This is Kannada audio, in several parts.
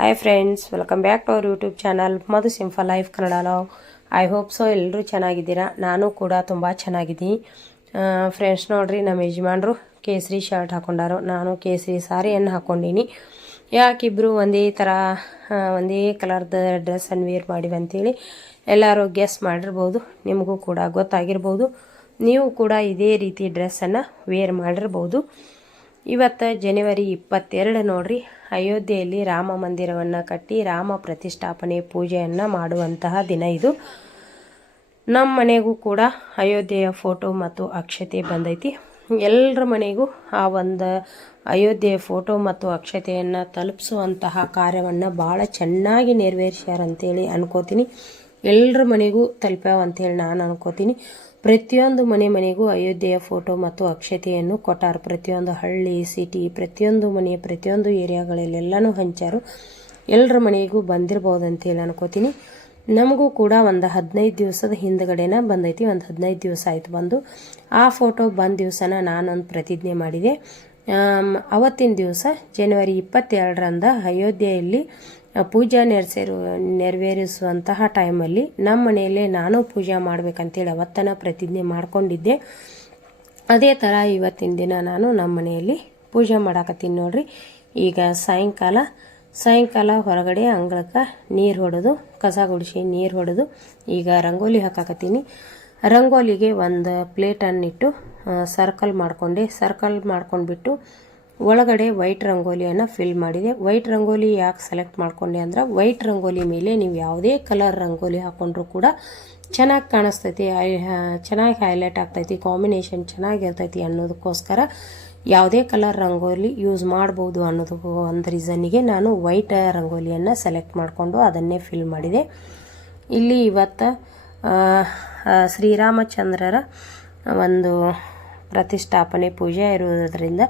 Hi friends welcome back to our YouTube channel Madhu simple life Kannada love I hope so ಎಲ್ಲರೂ ಚೆನ್ನಾಗಿದ್ದೀರಾ? ನಾನು ಕೂಡ ತುಂಬ ಚೆನ್ನಾಗಿದ್ದೀನಿ. ಫ್ರೆಂಡ್ಸ್ ನೋಡ್ರಿ, ನಮ್ಮ ಯಜಮಾನ್ರು ಕೇಸರಿ ಶರ್ಟ್ ಹಾಕೊಂಡಾರು. ನಾನು ಕೇಸರಿ ಸಾರಿಯನ್ನು ಹಾಕ್ಕೊಂಡೀನಿ ಯಾಕಿಬ್ರು ಒಂದೇ ಥರ ಒಂದೇ ಕಲರ್ದ ಡ್ರೆಸ್ಸನ್ನು ವೇರ್ ಮಾಡಿವೆ ಅಂತೇಳಿ ಎಲ್ಲರೂ ಗೆಸ್ ಮಾಡಿರ್ಬೋದು. ನಿಮಗೂ ಕೂಡ ಗೊತ್ತಾಗಿರ್ಬೋದು. ನೀವು ಕೂಡ ಇದೇ ರೀತಿ ಡ್ರೆಸ್ಸನ್ನು ವೇರ್ ಮಾಡಿರ್ಬೋದು. ಇವತ್ತು ಜನವರಿ ಇಪ್ಪತ್ತೆರಡು ನೋಡ್ರಿ. ಅಯೋಧ್ಯೆಯಲ್ಲಿ ರಾಮ ಮಂದಿರವನ್ನು ಕಟ್ಟಿ ರಾಮ ಪ್ರತಿಷ್ಠಾಪನೆ ಪೂಜೆಯನ್ನು ಮಾಡುವಂತಹ ದಿನ ಇದು. ನಮ್ಮ ಮನೆಗೂ ಕೂಡ ಅಯೋಧ್ಯೆಯ ಫೋಟೋ ಮತ್ತು ಅಕ್ಷತೆ ಬಂದೈತಿ. ಎಲ್ಲರ ಮನೆಗೂ ಆ ಒಂದು ಅಯೋಧ್ಯೆಯ ಫೋಟೋ ಮತ್ತು ಅಕ್ಷತೆಯನ್ನು ತಲುಪಿಸುವಂತಹ ಕಾರ್ಯವನ್ನು ಭಾಳ ಚೆನ್ನಾಗಿ ನೆರವೇರಿಸ್ಯಾರಂತೇಳಿ ಅನ್ಕೋತೀನಿ. ಎಲ್ಲರ ಮನೆಗೂ ತಲುಪ್ಯಾವ ಅಂತೇಳಿ ನಾನು ಅನ್ಕೋತೀನಿ. ಪ್ರತಿಯೊಂದು ಮನೆ ಮನೆಗೂ ಅಯೋಧ್ಯೆಯ ಫೋಟೋ ಮತ್ತು ಅಕ್ಷತೆಯನ್ನು ಕೊಟ್ಟಾರ. ಪ್ರತಿಯೊಂದು ಹಳ್ಳಿ ಸಿಟಿ ಪ್ರತಿಯೊಂದು ಮನೆ, ಪ್ರತಿಯೊಂದು ಏರಿಯಾಗಳಲ್ಲೆಲ್ಲನೂ ಹಂಚಾರು ಎಲ್ಲರ ಮನೆಗೂ ಬಂದಿರ್ಬೋದು ಅಂತೇಳಿ ಅನ್ಕೋತೀನಿ. ನಮಗೂ ಕೂಡ ಒಂದು ಹದಿನೈದು ದಿವಸದ ಹಿಂದ್ಗಡೆನ ಬಂದೈತಿ, ಒಂದು ಹದಿನೈದು ದಿವಸ ಆಯ್ತು ಬಂದು. ಆ ಫೋಟೋ ಬಂದ ದಿವಸನ ನಾನೊಂದು ಪ್ರತಿಜ್ಞೆ ಮಾಡಿದೆ. ಅವತ್ತಿನ ದಿವಸ ಜನವರಿ ಇಪ್ಪತ್ತೆರಡರಂದ ಅಯೋಧ್ಯೆಯಲ್ಲಿ ಪೂಜಾ ನೆರವೇರು ನೆರವೇರಿಸುವಂತಹ ಟೈಮಲ್ಲಿ ನಮ್ಮ ಮನೆಯಲ್ಲೇ ನಾನು ಪೂಜೆ ಮಾಡಬೇಕಂತೇಳಿ ಅವತ್ತನ ಪ್ರತಿಜ್ಞೆ ಮಾಡ್ಕೊಂಡಿದ್ದೆ. ಅದೇ ಥರ ಇವತ್ತಿನ ದಿನ ನಾನು ನಮ್ಮ ಮನೆಯಲ್ಲಿ ಪೂಜೆ ಮಾಡಾಕತ್ತೀನಿ ನೋಡ್ರಿ. ಈಗ ಸಾಯಂಕಾಲ ಸಾಯಂಕಾಲ ಹೊರಗಡೆ ಅಂಗಳಕ್ಕೆ ನೀರು ಹೊಡೆದು, ಕಸ ಗುಡಿಸಿ ನೀರು ಹೊಡೆದು ಈಗ ರಂಗೋಲಿ ಹಾಕಾಕತ್ತೀನಿ. ರಂಗೋಲಿಗೆ ಒಂದು ಪ್ಲೇಟನ್ನಿಟ್ಟು ಸರ್ಕಲ್ ಮಾಡಿಕೊಂಡೆ. ಸರ್ಕಲ್ ಮಾಡ್ಕೊಂಡ್ಬಿಟ್ಟು ಒಳಗಡೆ ವೈಟ್ ರಂಗೋಲಿಯನ್ನು ಫಿಲ್ ಮಾಡಿದೆ. ವೈಟ್ ರಂಗೋಲಿ ಯಾಕೆ ಸೆಲೆಕ್ಟ್ ಮಾಡ್ಕೊಂಡೆ ಅಂದ್ರೆ ವೈಟ್ ರಂಗೋಲಿ ಮೇಲೆ ನೀವು ಯಾವುದೇ ಕಲರ್ ರಂಗೋಲಿ ಹಾಕೊಂಡ್ರೂ ಕೂಡ ಚೆನ್ನಾಗಿ ಕಾಣಿಸ್ತೈತಿ ಚೆನ್ನಾಗಿ ಹೈಲೈಟ್ ಆಗ್ತೈತಿ ಕಾಂಬಿನೇಷನ್ ಚೆನ್ನಾಗಿರ್ತೈತಿ ಅನ್ನೋದಕ್ಕೋಸ್ಕರ ಯಾವುದೇ ಕಲರ್ ರಂಗೋಲಿ ಯೂಸ್ ಮಾಡ್ಬೋದು ಅನ್ನೋದು ಒಂದು ರೀಸನ್ನಿಗೆ ನಾನು ವೈಟ್ ರಂಗೋಲಿಯನ್ನು ಸೆಲೆಕ್ಟ್ ಮಾಡಿಕೊಂಡು ಅದನ್ನೇ ಫಿಲ್ ಮಾಡಿದೆ. ಇಲ್ಲಿ ಇವತ್ತು ಶ್ರೀರಾಮಚಂದ್ರರ ಒಂದು ಪ್ರತಿಷ್ಠಾಪನೆ, ಪೂಜೆ ಇರುವುದರಿಂದ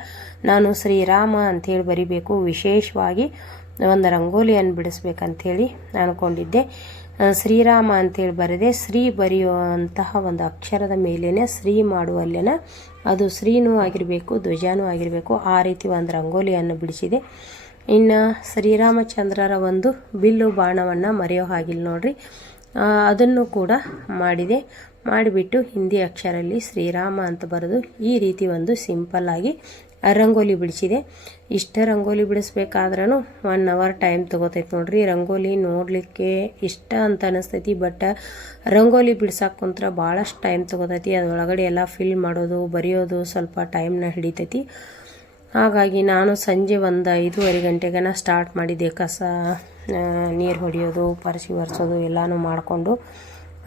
ನಾನು ಶ್ರೀರಾಮ ಅಂಥೇಳಿ ಬರಿಬೇಕು. ವಿಶೇಷವಾಗಿ ಒಂದು ರಂಗೋಲಿಯನ್ನು ಬಿಡಿಸ್ಬೇಕಂಥೇಳಿ ಅಂದ್ಕೊಂಡಿದ್ದೆ ಶ್ರೀರಾಮ ಅಂತೇಳಿ ಬರೆದೆ, ಶ್ರೀ ಬರೆಯುವಂತಹ ಒಂದು ಅಕ್ಷರದ ಮೇಲೇ ಶ್ರೀ ಮಾಡುವಲ್ಲೇನ, ಅದು ಶ್ರೀನೂ ಆಗಿರಬೇಕು, ಧ್ವಜನೂ ಆಗಿರಬೇಕು, ಆ ರೀತಿ ಒಂದು ರಂಗೋಲಿಯನ್ನು ಬಿಡಿಸಿದೆ. ಇನ್ನು ಶ್ರೀರಾಮಚಂದ್ರರ ಒಂದು ಬಿಲ್ಲು ಬಾಣವನ್ನು ಮರೆಯೋ ಹಾಗಿಲ್ಲ ನೋಡ್ರಿ. ಅದನ್ನು ಕೂಡ ಮಾಡಿದೆ. ಮಾಡಿಬಿಟ್ಟು ಹಿಂದಿ ಅಕ್ಷರಲ್ಲಿ ಶ್ರೀರಾಮ ಅಂತ ಬರೆದು ಈ ರೀತಿ ಒಂದು ಸಿಂಪಲ್ ಆಗಿ ರಂಗೋಲಿ ಬಿಡಿಸಿದೆ. ಇಷ್ಟ ರಂಗೋಲಿ ಬಿಡಿಸ್ಬೇಕಾದ್ರೂ ಒನ್ ಅವರ್ ಟೈಮ್ ತೊಗೋತೈತೆ ನೋಡ್ರಿ. ರಂಗೋಲಿ ನೋಡಲಿಕ್ಕೆ ಇಷ್ಟ ಅಂತ ಅನಿಸ್ತೈತಿ ಬಟ್ ರಂಗೋಲಿ ಬಿಡ್ಸಕ್ಕೆ ಭಾಳಷ್ಟು ಟೈಮ್ ತೊಗೋತೈತಿ. ಅದರೊಳಗಡೆ ಎಲ್ಲ ಫಿಲ್ ಮಾಡೋದು, ಬರೆಯೋದು ಸ್ವಲ್ಪ ಟೈಮ್ನ ಹಿಡಿತೈತಿ. ಹಾಗಾಗಿ ನಾನು ಸಂಜೆ ಒಂದು ಐದೂವರೆ ಗಂಟೆಗನ ಸ್ಟಾರ್ಟ್ ಮಾಡಿದ್ದೆ. ಕಸ ನೀರು ಹೊಡೆಯೋದು ಪರಿಸಿ ಒರೆಸೋದು ಎಲ್ಲನೂ ಮಾಡಿಕೊಂಡು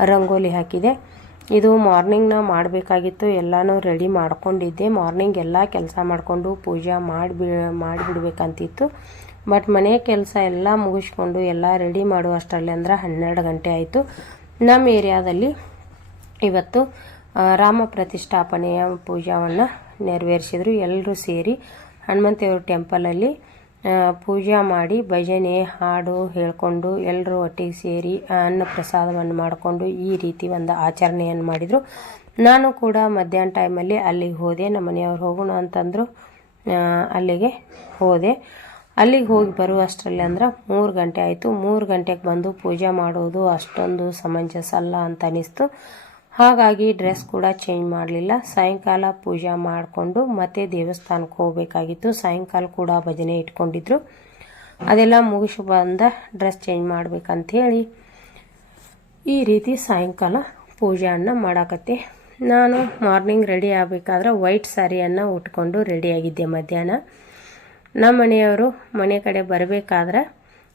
ರಂಗೋಲಿ ಹಾಕಿದೆ. ಇದು ಮಾರ್ನಿಂಗ್ ನಾ ಮಾಡಬೇಕಾಗಿತ್ತು, ಎಲ್ಲನೂ ರೆಡಿ ಮಾಡ್ಕೊಂಡಿದ್ದೆ. ಮಾರ್ನಿಂಗ್ ಎಲ್ಲ ಕೆಲಸ ಮಾಡಿಕೊಂಡು ಪೂಜೆ ಮಾಡಿಬಿ, ಮಾಡಿಬಿಡ್ಬೇಕಂತಿತ್ತು. ಬಟ್ ಮನೆ ಕೆಲಸ ಎಲ್ಲ ಮುಗಿಸ್ಕೊಂಡು ಎಲ್ಲ ರೆಡಿ ಮಾಡುವಷ್ಟರಲ್ಲಿ ಅಂದ್ರೆ ಹನ್ನೆರಡು ಗಂಟೆ ಆಯಿತು. ನಮ್ಮ ಏರಿಯಾದಲ್ಲಿ ಇವತ್ತು ರಾಮ ಪ್ರತಿಷ್ಠಾಪನೆಯ ಪೂಜಾವನ್ನು ನೆರವೇರಿಸಿದ್ರು. ಎಲ್ಲರೂ ಸೇರಿ ಹನುಮಂತೇವ್ರ ಟೆಂಪಲಲ್ಲಿ ಪೂಜೆ ಮಾಡಿ ಭಜನೆ ಹಾಡು ಹೇಳಿಕೊಂಡು ಎಲ್ಲರೂ ಒಟ್ಟಿಗೆ ಸೇರಿ ಅನ್ನ ಪ್ರಸಾದವನ್ನು ಮಾಡಿಕೊಂಡು ಈ ರೀತಿ ಒಂದು ಆಚರಣೆಯನ್ನು ಮಾಡಿದರು. ನಾನು ಕೂಡ ಮಧ್ಯಾಹ್ನ ಟೈಮಲ್ಲಿ ಅಲ್ಲಿಗೆ ಹೋದೆ. ನಮ್ಮ ಮನೆಯವ್ರು ಹೋಗೋಣ ಅಂತಂದರು ಅಲ್ಲಿಗೆ ಹೋದೆ. ಅಲ್ಲಿಗೆ ಹೋಗಿ ಬರುವಷ್ಟರಲ್ಲಿ ಅಂದ್ರೆ ಮೂರು ಗಂಟೆ ಆಯಿತು. ಮೂರು ಗಂಟೆಗೆ ಬಂದು ಪೂಜೆ ಮಾಡೋದು ಅಷ್ಟೊಂದು ಸಮಂಜಸ ಅಲ್ಲ ಅಂತ ಅನಿಸ್ತು. ಹಾಗಾಗಿ ಡ್ರೆಸ್ ಕೂಡ ಚೇಂಜ್ ಮಾಡಲಿಲ್ಲ. ಸಾಯಂಕಾಲ ಪೂಜೆ ಮಾಡಿಕೊಂಡು ಮತ್ತೆ ದೇವಸ್ಥಾನಕ್ಕೆ ಹೋಗಬೇಕಾಗಿತ್ತು. ಸಾಯಂಕಾಲ ಕೂಡ ಭಜನೆ ಇಟ್ಕೊಂಡಿದ್ರು. ಅದೆಲ್ಲ ಮುಗಿಸಿ ಬಂದ ಡ್ರೆಸ್ ಚೇಂಜ್ ಮಾಡ್ಬೇಕಂಥೇಳಿ ಈ ರೀತಿ ಸಾಯಂಕಾಲ ಪೂಜೆಯನ್ನು ಮಾಡಾಕತ್ತೆ. ನಾನು ಮಾರ್ನಿಂಗ್ ರೆಡಿ ಆಗಬೇಕಾದ್ರೆ ವೈಟ್ ಸ್ಯಾರಿಯನ್ನು ಉಟ್ಕೊಂಡು ರೆಡಿಯಾಗಿದ್ದೆ ಮಧ್ಯಾಹ್ನ. ನಮ್ಮ ಮನೆಯವರು ಮನೆ ಕಡೆ ಬರಬೇಕಾದ್ರೆ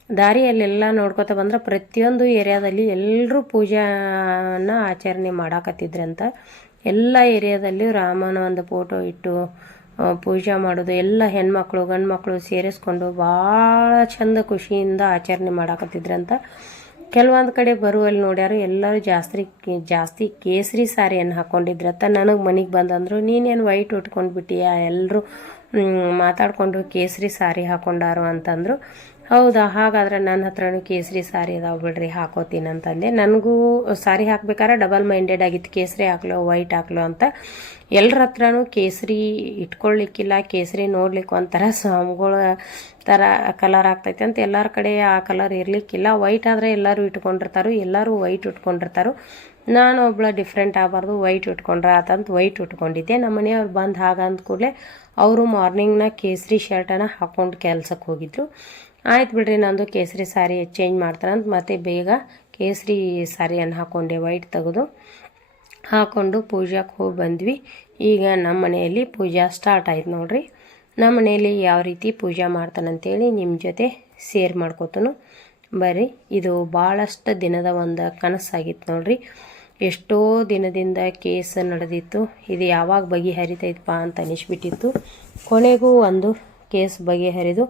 ದಾರಿಯಲ್ಲೆಲ್ಲ ನೋಡ್ಕೊತ ಬಂದ್ರೆ ಪ್ರತಿಯೊಂದು ಏರಿಯಾದಲ್ಲಿ ಎಲ್ಲರೂ ಪೂಜಾನ ಆಚರಣೆ ಮಾಡಾಕತ್ತಿದ್ರಂತ. ಎಲ್ಲ ಏರಿಯಾದಲ್ಲಿ ರಾಮನ ಒಂದು ಫೋಟೋ ಇಟ್ಟು ಪೂಜೆ ಮಾಡೋದು, ಎಲ್ಲ ಹೆಣ್ಮಕ್ಳು ಗಂಡು ಮಕ್ಕಳು ಸೇರಿಸ್ಕೊಂಡು ಭಾಳ ಚಂದ ಖುಷಿಯಿಂದ ಆಚರಣೆ ಮಾಡಾಕತ್ತಿದ್ರಂತ. ಕೆಲವೊಂದು ಕಡೆ ಬರುವಲ್ಲಿ ನೋಡ್ಯಾರು, ಎಲ್ಲರೂ ಜಾಸ್ತಿ ಜಾಸ್ತಿ ಕೇಸರಿ ಸಾರಿಯನ್ನು ಹಾಕ್ಕೊಂಡಿದ್ರತ್ತ ನನಗೆ ಮನೆಗೆ ಬಂದಂದ್ರು, ನೀನೇನು ವೈಟ್ ಉಟ್ಕೊಂಡು ಬಿಟ್ಟಿಯಾ? ಎಲ್ಲರೂ ಮಾತಾಡಿಕೊಂಡು ಕೇಸರಿ ಸಾರಿ ಹಾಕ್ಕೊಂಡಾರು ಅಂತಂದರು. ಹೌದಾ? ಹಾಗಾದ್ರೆ ನನ್ನ ಹತ್ರನೂ ಕೇಸರಿ ಸಾರಿ ಅದಾವ ಬಿಡ್ರಿ, ಹಾಕೋತೀನಿ ಅಂತಂದೆ. ನನಗೂ ಸಾರಿ ಹಾಕ್ಬೇಕಾದ್ರೆ ಡಬಲ್ ಮೈಂಡೆಡ್ ಆಗಿತ್ತು. ಕೇಸರಿ ಹಾಕ್ಲೋ ವೈಟ್ ಹಾಕ್ಲೋ ಅಂತ. ಎಲ್ಲರ ಹತ್ರನೂ ಕೇಸರಿ ಇಟ್ಕೊಳ್ಲಿಕ್ಕಿಲ್ಲ, ಕೇಸರಿ ನೋಡ್ಲಿಕ್ಕೆ ಒಂಥರ ಸ್ವಾಮಿಗಳ ಥರ ಕಲರ್ ಆಗ್ತೈತೆ ಅಂತ ಎಲ್ಲರ ಕಡೆ ಆ ಕಲರ್ ಇರಲಿಕ್ಕಿಲ್ಲ. ವೈಟ್ ಆದರೆ ಎಲ್ಲರೂ ಇಟ್ಕೊಂಡಿರ್ತಾರೋ, ಎಲ್ಲರೂ ವೈಟ್ ಇಟ್ಕೊಂಡಿರ್ತಾರೋ ನಾನು ಒಬ್ಳ ಡಿಫ್ರೆಂಟ್ ಆಗಬಾರ್ದು ವೈಟ್ ಉಟ್ಕೊಂಡ್ರೆ ಆತಂತ ವೈಟ್ ಉಟ್ಕೊಂಡಿದ್ದೆ. ನಮ್ಮ ಮನೆಯವ್ರು ಬಂದು ಹಾಗಂದ ಕೂಡಲೇ ಅವರು ಮಾರ್ನಿಂಗ್ನ ಕೇಸರಿ ಶರ್ಟನ್ನು ಹಾಕ್ಕೊಂಡು ಕೆಲ್ಸಕ್ಕೆ ಹೋಗಿದ್ರು. ಆಯ್ತು ಬಿಡ್ರಿ, ನಂದು ಕೇಸರಿ ಸಾರಿ ಚೇಂಜ್ ಮಾಡ್ತಾರಂತ ಮತ್ತೆ ಬೇಗ ಕೇಸರಿ ಸಾರಿಯನ್ನು ಹಾಕ್ಕೊಂಡೆ ವೈಟ್ ತೆಗೆದು ಹಾಕ್ಕೊಂಡು ಪೂಜಾಕ್ಕೆ ಹೋಗಿ ಬಂದ್ವಿ. ಈಗ ನಮ್ಮ ಮನೆಯಲ್ಲಿ ಪೂಜಾ ಸ್ಟಾರ್ಟ್ ಆಯ್ತು ನೋಡ್ರಿ. ನಮ್ಮ ಮನೆಯಲ್ಲಿ ಯಾವ ರೀತಿ ಪೂಜೆ ಮಾಡ್ತಾನಂತೇಳಿ ನಿಮ್ಮ ಜೊತೆ ಸೇರ್ ಮಾಡ್ಕೋತನು. ಬರ್ರಿ, ಇದು ಭಾಳಷ್ಟು ದಿನದ ಒಂದು ಕನಸಾಗಿತ್ತು ನೋಡ್ರಿ. ಎಷ್ಟೋ ದಿನದಿಂದ ಕೇಸ್ ನಡೆದಿತ್ತು, ಇದು ಯಾವಾಗ ಬಗೆಹರಿತೈತಪ್ಪ ಅಂತ ಅನಿಸ್ಬಿಟ್ಟಿತ್ತು. ಕೊನೆಗೂ ಒಂದು ಕೇಸ್ ಬಗೆಹರಿದು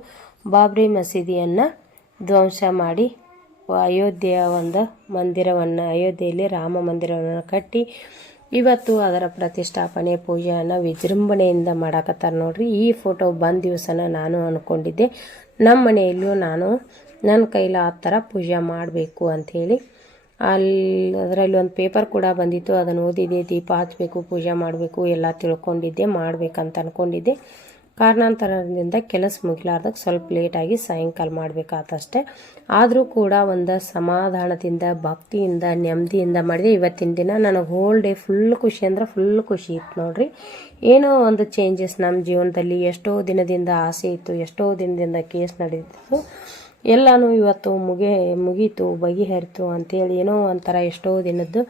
ಬಾಬ್ರಿ ಮಸೀದಿಯನ್ನು ಧ್ವಂಸ ಮಾಡಿ ಅಯೋಧ್ಯೆಯ ಒಂದು ಮಂದಿರವನ್ನು, ಅಯೋಧ್ಯೆಯಲ್ಲಿ ರಾಮ ಮಂದಿರವನ್ನು ಕಟ್ಟಿ ಇವತ್ತು ಅದರ ಪ್ರತಿಷ್ಠಾಪನೆ, ಪೂಜೆಯನ್ನು ವಿಜೃಂಭಣೆಯಿಂದ ಮಾಡಾಕತ್ತಾರೆ ನೋಡ್ರಿ. ಈ ಫೋಟೋ ಬಂದ ದಿವಸನ ನಾನು ಅಂದ್ಕೊಂಡಿದ್ದೆ ನಮ್ಮ ಮನೆಯಲ್ಲೂ ನಾನು ನನ್ನ ಕೈಲಿ ಆ ಥರ ಪೂಜೆ ಮಾಡಬೇಕು ಅಂಥೇಳಿ ಅಲ್ಲಿ ಅದರಲ್ಲಿ ಒಂದು ಪೇಪರ್ ಕೂಡ ಬಂದಿತ್ತು. ಅದನ್ನು ಓದಿದ್ದೆ, ದೀಪ ಹಚ್ಚಬೇಕು ಪೂಜೆ ಮಾಡಬೇಕು, ಎಲ್ಲ ತಿಳ್ಕೊಂಡಿದ್ದೆ, ಮಾಡಬೇಕಂತ ಅಂದ್ಕೊಂಡಿದ್ದೆ ಕಾರಣಾಂತರದಿಂದ ಕೆಲಸ ಮುಗಿಲಾರ್ದಾಗ ಸ್ವಲ್ಪ ಲೇಟಾಗಿ ಸಾಯಂಕಾಲ ಮಾಡಬೇಕಾತಷ್ಟೇ. ಆದರೂ ಕೂಡ ಒಂದು ಸಮಾಧಾನದಿಂದ, ಭಕ್ತಿಯಿಂದ, ನೆಮ್ಮದಿಯಿಂದ ಮಾಡಿದೆ ಇವತ್ತಿನ ದಿನ ನನಗೆ ಹೋಲ್ ಡೇ ಫುಲ್ ಖುಷಿ ಅಂದ್ರೆ ಫುಲ್ ಖುಷಿ ಇತ್ತು ನೋಡ್ರಿ. ಏನೋ ಒಂದು ಚೇಂಜಸ್ ನಮ್ಮ ಜೀವನದಲ್ಲಿ ಎಷ್ಟೋ ದಿನದಿಂದ ಆಸೆ ಇತ್ತು, ಎಷ್ಟೋ ದಿನದಿಂದ ಕೇಸ್ ನಡೀತಿತ್ತು. ಎಲ್ಲನೂ ಇವತ್ತು ಮುಗಿ, ಮುಗೀತು, ಬಗೆಹರಿತು ಅಂತೇಳಿ ಏನೋ ಒಂಥರ ಎಷ್ಟೋ ದಿನದ್ದು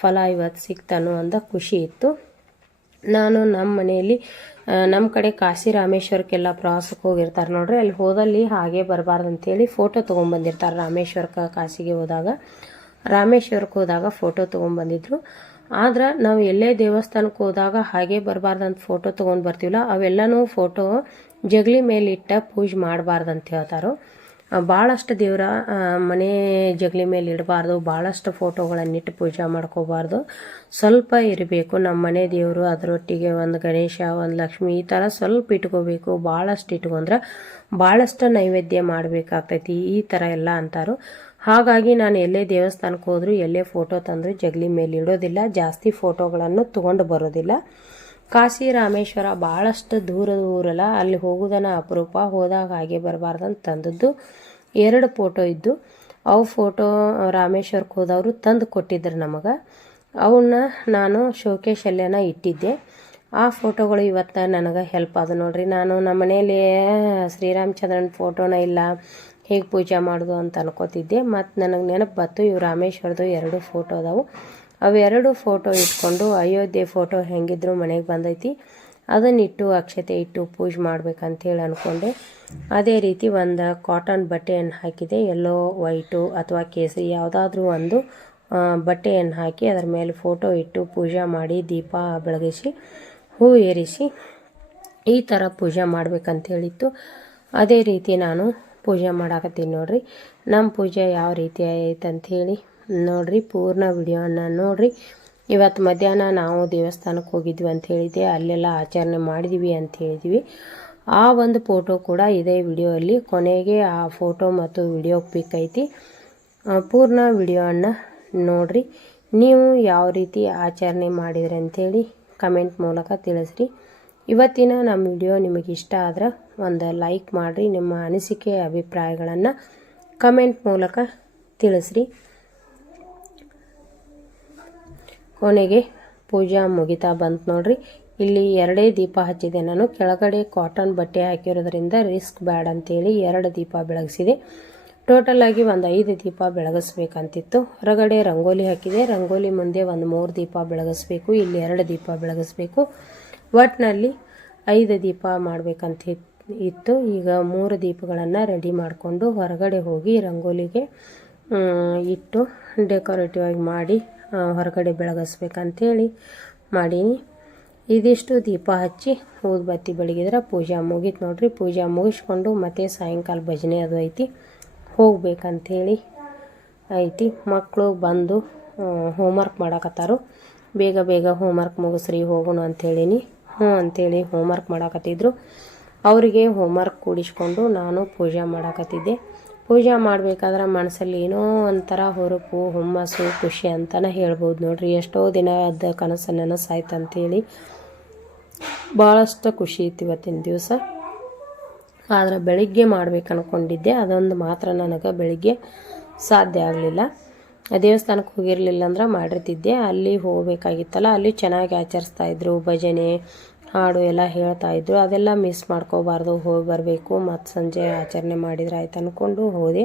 ಫಲ ಇವತ್ತು ಸಿಕ್ತಾನು ಅಂತ ಖುಷಿ ಇತ್ತು. ನಾನು ನಮ್ಮ ಮನೆಯಲ್ಲಿ ನಮ್ಮ ಕಡೆ ಕಾಶಿ ರಾಮೇಶ್ವರಕ್ಕೆಲ್ಲ ಪ್ರವಾಸಕ್ಕೆ ಹೋಗಿರ್ತಾರೆ ನೋಡ್ರಿ. ಅಲ್ಲಿ ಹೋದಲ್ಲಿ ಹಾಗೆ ಬರಬಾರ್ದು ಅಂತೇಳಿ ಫೋಟೋ ತೊಗೊಂಬಂದಿರ್ತಾರೆ ರಾಮೇಶ್ವರಕ್ಕೆ ಕಾಶಿಗೆ ಹೋದಾಗ. ರಾಮೇಶ್ವರಕ್ಕೆ ಹೋದಾಗ ಫೋಟೋ ತೊಗೊಂಬಂದಿದ್ರು. ಆದ್ರೆ ನಾವು ಎಲ್ಲೇ ದೇವಸ್ಥಾನಕ್ಕೆ ಹೋದಾಗ ಹಾಗೆ ಬರಬಾರ್ದಂತ ಫೋಟೋ ತೊಗೊಂಡು ಬರ್ತೀವಲ್ಲ, ಅವೆಲ್ಲನೂ ಫೋಟೋ ಜಗಲಿ ಮೇಲಿಟ್ಟ ಪೂಜೆ ಮಾಡಬಾರ್ದಂತ ಹೇಳ್ತಾರೋ. ಭಾಳಷ್ಟು ದೇವರ ಮನೆ ಜಗಲಿ ಮೇಲೆ ಇಡಬಾರ್ದು ಭಾಳಷ್ಟು ಫೋಟೋಗಳನ್ನಿಟ್ಟು ಪೂಜೆ ಮಾಡ್ಕೋಬಾರ್ದು. ಸ್ವಲ್ಪ ಇರಬೇಕು ನಮ್ಮ ಮನೆ ದೇವರು, ಅದರೊಟ್ಟಿಗೆ ಒಂದು ಗಣೇಶ, ಒಂದು ಲಕ್ಷ್ಮಿ, ಈ ಥರ ಸ್ವಲ್ಪ ಇಟ್ಕೋಬೇಕು ಭಾಳಷ್ಟು ಇಟ್ಕೊಂಡ್ರೆ ಭಾಳಷ್ಟು ನೈವೇದ್ಯ ಮಾಡಬೇಕಾಗ್ತೈತಿ, ಈ ಥರ ಎಲ್ಲ ಅಂತಾರು. ಹಾಗಾಗಿ ನಾನು ಎಲ್ಲೇ ದೇವಸ್ಥಾನಕ್ಕೆ ಹೋದರೂ, ಎಲ್ಲೇ ಫೋಟೋ ತಂದರೂ ಜಗಲಿ ಮೇಲೆ ಇಡೋದಿಲ್ಲ, ಜಾಸ್ತಿ ಫೋಟೋಗಳನ್ನು ತೊಗೊಂಡು ಬರೋದಿಲ್ಲ. ಕಾಶಿ ರಾಮೇಶ್ವರ ಭಾಳಷ್ಟು ದೂರದ ಊರಲ್ಲ, ಅಲ್ಲಿ ಹೋಗೋದನ್ನ ಅಪರೂಪ. ಹೋದಾಗ ಹಾಗೆ ಬರಬಾರ್ದಂತ ತಂದದ್ದು. ಎರಡು ಫೋಟೋ ಇದ್ದು, ಅವು ಫೋಟೋ ರಾಮೇಶ್ವರಕ್ಕೆ ಹೋದವರು ತಂದು ಕೊಟ್ಟಿದ್ರು ನಮಗೆ. ಅವನ್ನ ನಾನು ಶೋಕೇಶಲ್ಲೇನ ಇಟ್ಟಿದ್ದೆ. ಆ ಫೋಟೋಗಳು ಇವತ್ತು ನನಗೆ ಹೆಲ್ಪ್ ಆದ ನೋಡ್ರಿ. ನಾನು ನಮ್ಮ ಮನೇಲಿ ಶ್ರೀರಾಮಚಂದ್ರನ ಫೋಟೋನ ಇಲ್ಲ, ಹೇಗೆ ಪೂಜೆ ಮಾಡೋದು ಅಂತ ಅನ್ಕೋತಿದ್ದೆ. ಮತ್ತು ನನಗೆ ನೆನಪು ಬಂತು, ಇವು ರಾಮೇಶ್ವರದು ಎರಡು ಫೋಟೋ ಅದಾವು. ಅವೆರಡು ಫೋಟೋ ಇಟ್ಕೊಂಡು ಅಯೋಧ್ಯೆ ಫೋಟೋ ಹೆಂಗಿದ್ರು ಮನೆಗೆ ಬಂದೈತಿ. ಅದನ್ನಿಟ್ಟು ಅಕ್ಷತೆ ಇಟ್ಟು ಪೂಜೆ ಮಾಡ್ಬೇಕಂತೇಳಿ ಅಂದ್ಕೊಂಡೆ ಅದೇ ರೀತಿ ಒಂದು ಕಾಟನ್ ಬಟ್ಟೆಯನ್ನು ಹಾಕಿದೆ. ಎಲ್ಲೋ ವೈಟು ಅಥವಾ ಕೇಸರಿ ಯಾವುದಾದ್ರೂ ಒಂದು ಬಟ್ಟೆಯನ್ನು ಹಾಕಿ ಅದರ ಮೇಲೆ ಫೋಟೋ ಇಟ್ಟು ಪೂಜೆ ಮಾಡಿ ದೀಪ ಬೆಳಗಿಸಿ, ಹೂ ಏರಿಸಿ ಈ ಥರ ಪೂಜೆ ಮಾಡ್ಬೇಕಂತೇಳಿತ್ತು. ಅದೇ ರೀತಿ ನಾನು ಪೂಜೆ ಮಾಡಾಕತ್ತೀನಿ ನೋಡ್ರಿ. ನಮ್ಮ ಪೂಜೆ ಯಾವ ರೀತಿ ಹೇಳಿ ನೋಡಿರಿ, ಪೂರ್ಣ ವಿಡಿಯೋನ ನೋಡಿರಿ. ಇವತ್ತು ಮಧ್ಯಾಹ್ನ ನಾವು ದೇವಸ್ಥಾನಕ್ಕೆ ಹೋಗಿದ್ವಿ ಅಂತ ಹೇಳಿದ್ದೆ. ಅಲ್ಲೆಲ್ಲ ಆಚರಣೆ ಮಾಡಿದ್ವಿ ಅಂತ ಹೇಳಿದ್ವಿ. ಆ ಒಂದು ಫೋಟೋ ಕೂಡ ಇದೇ ವಿಡಿಯೋಲ್ಲಿ. ಕೊನೆಗೆ ಆ ಫೋಟೋ ಮತ್ತು ವಿಡಿಯೋ ಪಿಕ್ ಐತಿ. ಪೂರ್ಣ ವಿಡಿಯೋವನ್ನು ನೋಡಿರಿ. ನೀವು ಯಾವ ರೀತಿ ಆಚರಣೆ ಮಾಡಿದ್ರಿ ಅಂಥೇಳಿ ಕಮೆಂಟ್ ಮೂಲಕ ತಿಳಿಸ್ರಿ. ಇವತ್ತಿನ ನಮ್ಮ ವಿಡಿಯೋ ನಿಮಗೆ ಇಷ್ಟ ಆದ್ರೆ ಒಂದು ಲೈಕ್ ಮಾಡಿರಿ. ನಿಮ್ಮ ಅನಿಸಿಕೆ, ಅಭಿಪ್ರಾಯಗಳನ್ನು ಕಮೆಂಟ್ ಮೂಲಕ ತಿಳಿಸ್ರಿ. ಕೊನೆಗೆ ಪೂಜಾ ಮುಗಿತಾ ಬಂತು ನೋಡ್ರಿ. ಇಲ್ಲಿ ಎರಡೇ ದೀಪ ಹಚ್ಚಿದೆ. ನಾನು ಕೆಳಗಡೆ ಕಾಟನ್ ಬಟ್ಟೆ ಹಾಕಿರೋದ್ರಿಂದ ರಿಸ್ಕ್ ಬ್ಯಾಡ್ ಅಂತೇಳಿ ಎರಡು ದೀಪ ಬೆಳಗಿಸಿದೆ. ಟೋಟಲ್ ಆಗಿ ಒಂದು ಐದು ದೀಪ ಬೆಳಗಿಸ್ಬೇಕಂತಿತ್ತು. ಹೊರಗಡೆ ರಂಗೋಲಿ ಹಾಕಿದೆ. ರಂಗೋಲಿ ಮುಂದೆ ಒಂದು ಮೂರು ದೀಪ ಬೆಳಗಿಸ್ಬೇಕು. ಇಲ್ಲಿ ಎರಡು ದೀಪ ಬೆಳಗಿಸ್ಬೇಕು. ಒಟ್ಟಿನಲ್ಲಿ ಐದು ದೀಪ ಮಾಡಬೇಕಂತ ಇತ್ತು ಈಗ ಮೂರು ದೀಪಗಳನ್ನು ರೆಡಿ ಮಾಡಿಕೊಂಡು ಹೊರಗಡೆ ಹೋಗಿ ರಂಗೋಲಿಗೆ ಇಟ್ಟು ಡೆಕೋರೇಟಿವ್ ಆಗಿ ಮಾಡಿ ಹೊರಗಡೆ ಬೆಳಗಿಸ್ಬೇಕಂತೇಳಿ ಮಾಡೀನಿ. ಇದಿಷ್ಟು ದೀಪ ಹಚ್ಚಿ ಬತ್ತಿ ಬೆಳಗಿದ್ರೆ ಪೂಜೆ ಮುಗೀತು ನೋಡ್ರಿ. ಪೂಜೆ ಮುಗಿಸ್ಕೊಂಡು ಮತ್ತೆ ಸಾಯಂಕಾಲ ಭಜನೆ ಅದು ಐತಿ. ಹೋಗ್ಬೇಕಂಥೇಳಿ ಐತಿ. ಮಕ್ಕಳು ಬಂದು ಹೋಮ್ವರ್ಕ್ ಮಾಡಾಕತ್ತಾರು. ಬೇಗ ಬೇಗ ಹೋಮ್ವರ್ಕ್ ಮುಗಿಸ್ರಿ, ಹೋಗೋಣ ಅಂಥೇಳೀನಿ ಹ್ಞೂ ಅಂಥೇಳಿ ಹೋಮ್ವರ್ಕ್ ಮಾಡಾಕತ್ತಿದ್ರು. ಅವರಿಗೆ ಹೋಮ್ವರ್ಕ್ ಕೂಡಿಸ್ಕೊಂಡು ನಾನು ಪೂಜೆ ಮಾಡಕತ್ತಿದ್ದೆ. ಪೂಜೆ ಮಾಡಬೇಕಾದ್ರೆ ಮನಸ್ಸಲ್ಲಿ ಏನೋ ಒಂಥರ ಹುರುಪು, ಹುಮ್ಮಸ್ಸು, ಖುಷಿ ಅಂತಲೇ ಹೇಳ್ಬೋದು ನೋಡ್ರಿ. ಎಷ್ಟೋ ದಿನ ಅದ ಕನಸು ನೆನಸಾಯ್ತು ಅಂತೇಳಿ ಭಾಳಷ್ಟು ಖುಷಿ ಇತ್ತು ಇವತ್ತಿನ ದಿವಸ. ಆದರೆ ಬೆಳಿಗ್ಗೆ ಮಾಡ್ಬೇಕು ಅಂದ್ಕೊಂಡಿದ್ದೆ ಅದೊಂದು ಮಾತ್ರ ನನಗೆ ಬೆಳಿಗ್ಗೆ ಸಾಧ್ಯ ಆಗಲಿಲ್ಲ. ದೇವಸ್ಥಾನಕ್ಕೆ ಹೋಗಿರಲಿಲ್ಲ ಅಂದ್ರೆ ಮಾಡಿರ್ತಿದ್ದೆ. ಅಲ್ಲಿ ಹೋಗಬೇಕಾಗಿತ್ತಲ್ಲ, ಅಲ್ಲಿ ಚೆನ್ನಾಗಿ ಆಚರಿಸ್ತಾ ಇದ್ರು ಭಜನೆ ಹಾಡು ಎಲ್ಲ ಹೇಳ್ತಾ ಇದ್ರು. ಅದೆಲ್ಲ ಮಿಸ್ ಮಾಡ್ಕೋಬಾರ್ದು. ಹೋಗಿ ಬರಬೇಕು. ಮತ್ತು ಸಂಜೆ ಆಚರಣೆ ಮಾಡಿದ್ರೆ ಆಯ್ತು ಅಂದ್ಕೊಂಡು ಹೋದೆ.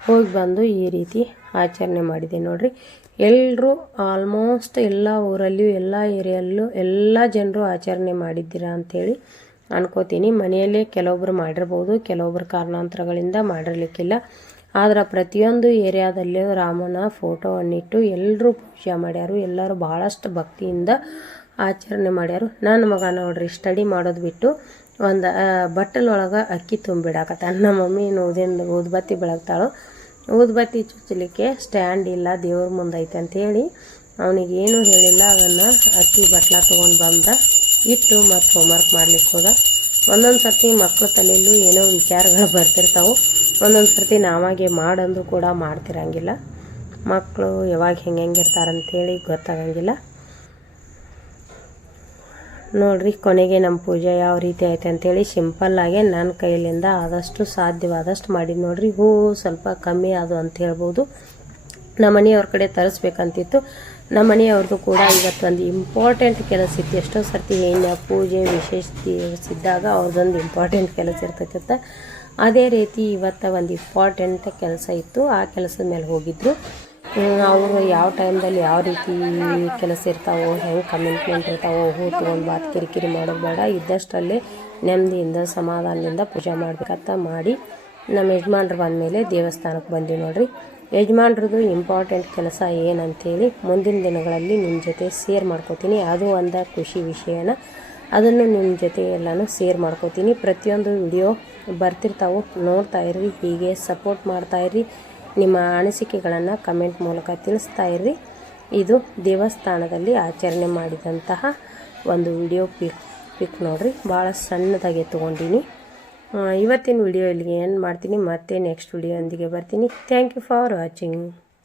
ಹೋಗಿ ಬಂದು ಈ ರೀತಿ ಆಚರಣೆ ಮಾಡಿದೆ ನೋಡ್ರಿ. ಎಲ್ಲರೂ ಆಲ್ಮೋಸ್ಟ್ ಎಲ್ಲ ಊರಲ್ಲಿಯೂ, ಎಲ್ಲ ಏರಿಯಲ್ಲೂ ಎಲ್ಲ ಜನರು ಆಚರಣೆ ಮಾಡಿದ್ದೀರಾ ಅಂಥೇಳಿ ಅನ್ಕೋತೀನಿ. ಮನೆಯಲ್ಲೇ ಕೆಲವೊಬ್ರು ಮಾಡಿರ್ಬೋದು. ಕೆಲವೊಬ್ರು ಕಾರಣಾಂತರಗಳಿಂದ ಮಾಡಿರ್ಲಿಕ್ಕಿಲ್ಲ. ಆದ್ರೆ ಪ್ರತಿಯೊಂದು ಏರಿಯಾದಲ್ಲೂ ರಾಮನ ಫೋಟೋವನ್ನಿಟ್ಟು ಎಲ್ಲರೂ ಪೂಜೆ ಮಾಡ್ಯಾರು. ಎಲ್ಲರೂ ಭಾಳಷ್ಟು ಭಕ್ತಿಯಿಂದ ಆಚರಣೆ ಮಾಡ್ಯಾರು. ನನ್ನ ಮಗ ನೋಡ್ರಿ ಸ್ಟಡಿ ಮಾಡೋದು ಬಿಟ್ಟು ಒಂದು ಬಟ್ಟಲೊಳಗೆ ಅಕ್ಕಿ ತುಂಬಿಡಾಕತ್ತ ನಮ್ಮ ಮಮ್ಮಿ ಊದಿನ ಊದ್ಬತ್ತಿ ಬೆಳಗ್ತಾಳು. ಊದ್ಬತ್ತಿ ಚುಚ್ಚಲಿಕ್ಕೆ ಸ್ಟ್ಯಾಂಡ್ ಇಲ್ಲ, ದೇವ್ರ ಮುಂದೈತೆ ಅಂಥೇಳಿ ಅವನಿಗೆ ಏನೂ ಹೇಳಿಲ್ಲ. ಅದನ್ನು ಅಕ್ಕಿ ಬಟ್ಲ ತೊಗೊಂಡು ಬಂದ. ಇಟ್ಟು ಮತ್ತು ಹೋಮ್ವರ್ಕ್ ಮಾಡ್ಲಿಕ್ಕೆ ಹೋದ. ಒಂದೊಂದು ಸರ್ತಿ ಮಕ್ಕಳ ತಲೆಯಲ್ಲೂ ಏನೋ ವಿಚಾರಗಳು ಬರ್ತಿರ್ತಾವೆ. ಒಂದೊಂದು ಸರ್ತಿ ನಾವಾಗೆ ಮಾಡಂದ್ರೂ ಕೂಡ ಮಾಡ್ತಿರಂಗಿಲ್ಲ. ಮಕ್ಕಳು ಯಾವಾಗ ಹೆಂಗೆ ಹೆಂಗಿರ್ತಾರಂತೇಳಿ ಗೊತ್ತಾಗಂಗಿಲ್ಲ. ನೋಡ್ರಿ, ಕೊನೆಗೆ ನಮ್ಮ ಪೂಜೆ ಯಾವ ರೀತಿ ಐತೆ ಅಂತೇಳಿ ಸಿಂಪಲ್ಲಾಗೆ ನನ್ನ ಕೈಲಿಂದ ಆದಷ್ಟು ಸಾಧ್ಯವಾದಷ್ಟು ಮಾಡಿದ್ದು ನೋಡ್ರಿ, ಹೂ ಸ್ವಲ್ಪ ಕಮ್ಮಿ ಅದು ಅಂತ ಹೇಳ್ಬೋದು. ನಮ್ಮ ಮನೆಯವ್ರ ಕಡೆ ತರಿಸ್ಬೇಕಂತಿತ್ತು. ನಮ್ಮ ಮನೆಯವ್ರದ್ದು ಕೂಡ ಇವತ್ತೊಂದು ಇಂಪಾರ್ಟೆಂಟ್ ಕೆಲಸ ಇತ್ತು. ಎಷ್ಟೋ ಸರ್ತಿ ಏನು ಪೂಜೆ ವಿಶೇಷ ದಿವಸ ಇದ್ದಾಗ ಅವ್ರದ್ದೊಂದು ಇಂಪಾರ್ಟೆಂಟ್ ಕೆಲಸ ಇರ್ತೈತೆ ಅದೇ ರೀತಿ ಇವತ್ತು ಒಂದು ಇಂಪಾರ್ಟೆಂಟ್ ಕೆಲಸ ಇತ್ತು. ಆ ಕೆಲಸದ ಮೇಲೆ ಹೋಗಿದ್ರು. ಅವರು ಯಾವ ಟೈಮ್ದಲ್ಲಿ ಯಾವ ರೀತಿ ಕೆಲಸ ಇರ್ತಾವೋ, ಹೆಂಗೆ ಕಮಿಟ್ಮೆಂಟ್ ಇರ್ತಾವೋ, ಹೂ ತೊಗೊಂಡು ಬಾತ್ ಕಿರಿಕಿರಿ ಮಾಡೋದು ಬೇಡ. ಇದ್ದಷ್ಟರಲ್ಲಿ ನೆಮ್ಮದಿಯಿಂದ, ಸಮಾಧಾನದಿಂದ ಪೂಜೆ ಮಾಡ್ಬೇಕಂತ ಮಾಡಿ ನಮ್ಮ ಯಜಮಾನ್ರು ಬಂದಮೇಲೆ ದೇವಸ್ಥಾನಕ್ಕೆ ಬಂದಿವಿ ನೋಡ್ರಿ. ಯಜಮಾನ್ರದ್ದು ಇಂಪಾರ್ಟೆಂಟ್ ಕೆಲಸ ಏನಂತೇಳಿ ಮುಂದಿನ ದಿನಗಳಲ್ಲಿ ನಿಮ್ಮ ಜೊತೆ ಸೇರ್ ಮಾಡ್ಕೋತೀನಿ. ಅದು ಒಂದು ಖುಷಿ ವಿಷಯನ. ಅದನ್ನು ನಿಮ್ಮ ಜೊತೆ ಎಲ್ಲನೂ ಸೇರ್ ಮಾಡ್ಕೋತೀನಿ. ಪ್ರತಿಯೊಂದು ವಿಡಿಯೋ ಬರ್ತಿರ್ತಾವೆ ಇರ್ರಿ. ಹೀಗೆ ಸಪೋರ್ಟ್ ಮಾಡ್ತಾಯಿರ್ರಿ ನಿಮ್ಮ ಅನಿಸಿಕೆಗಳನ್ನು ಕಮೆಂಟ್ ಮೂಲಕ ತಿಳಿಸ್ತಾ ಇರ್ರಿ. ಇದು ದೇವಸ್ಥಾನದಲ್ಲಿ ಆಚರಣೆ ಮಾಡಿದಂತಹ ಒಂದು ವಿಡಿಯೋ ಪಿಕ್ ಪಿಕ್ ನೋಡ್ರಿ. ಭಾಳ ಸಣ್ಣದಾಗೆ ತೊಗೊಂಡಿನಿ. ಇವತ್ತಿನ ವಿಡಿಯೋ ಇಲ್ಲಿಗೆ ಏನು ಮಾಡ್ತೀನಿ. ಮತ್ತೆ ನೆಕ್ಸ್ಟ್ ವಿಡಿಯೋ ಒಂದಿಗೆ ಬರ್ತೀನಿ. Thank you for watching